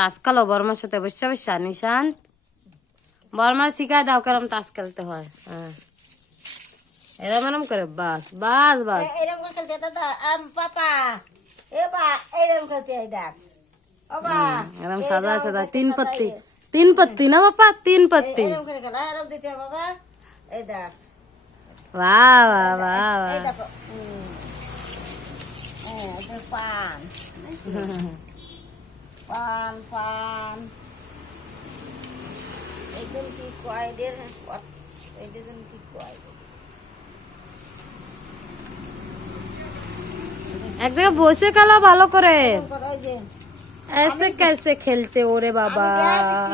তাস খেলো বর্মার সাথে বসে বসে নিশান্ত। বর্মার শিখায় দাও কেরম তাস খেলতে হয়। হ্যাঁ এরম এরম করে বাস বাস বাস এরকম করে খেলতে দাদা পাপা এ বা এরকম খেলতে দেখ বাবা এরম সাদা সাদা তিন পত্তি না বাপা, 3 পত্তি। এরকম করে খেলা এরকম দিতে বাবা এই দেখ বাহ বাহ বাহ এই বাহ। দেখো এই পান পান পান একদম কি কয় দের একদম কি কয় এক জায়গায় বসে খেলা ভালো করে। ওই যে ऐसे कैसे खेलते हो रे बाबा,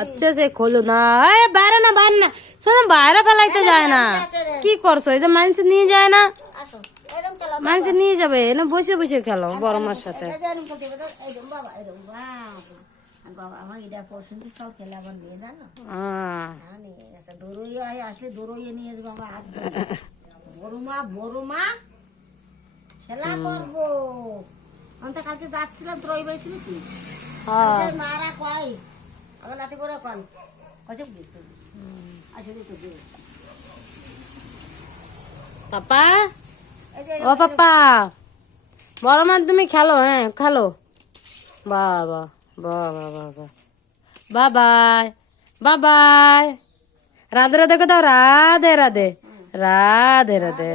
अच्छे से खोलो ना। ए বাইরে না বাইরে না, শোনো বাইরে ফেলাইতে যায় না। কি করছো, এই যে মানুষ নিয়ে যায় না, আসো এরকম খেলা মানুষ নিয়ে যাবে না, বসে বসে খেলো বড় মার সাথে। এরকম খেলতে এরকম বাবা এরকম বাবা আমার এটা পছন্দ সব খেলা আমার নিয়ে জানো দৌড়ই হয় আসলে দৌড়ইয়ে নিয়ে যাবো আমরা হাত বড় মা খেলা করবো। আমি তো কালকে যাচ্ছিলাম তোর ওই বাড়ি কি মারা কয় আমার নাতি বড় কন কচক দিচ্ছে আসলে তো পাপা ও পাপা বড় মা তুমি খেলো, হ্যাঁ খেলো। বাবা বাবা বাবা বাবাই বাবাই রাধে রাধে কোথাও রাধে রাধে রাধে রাধে।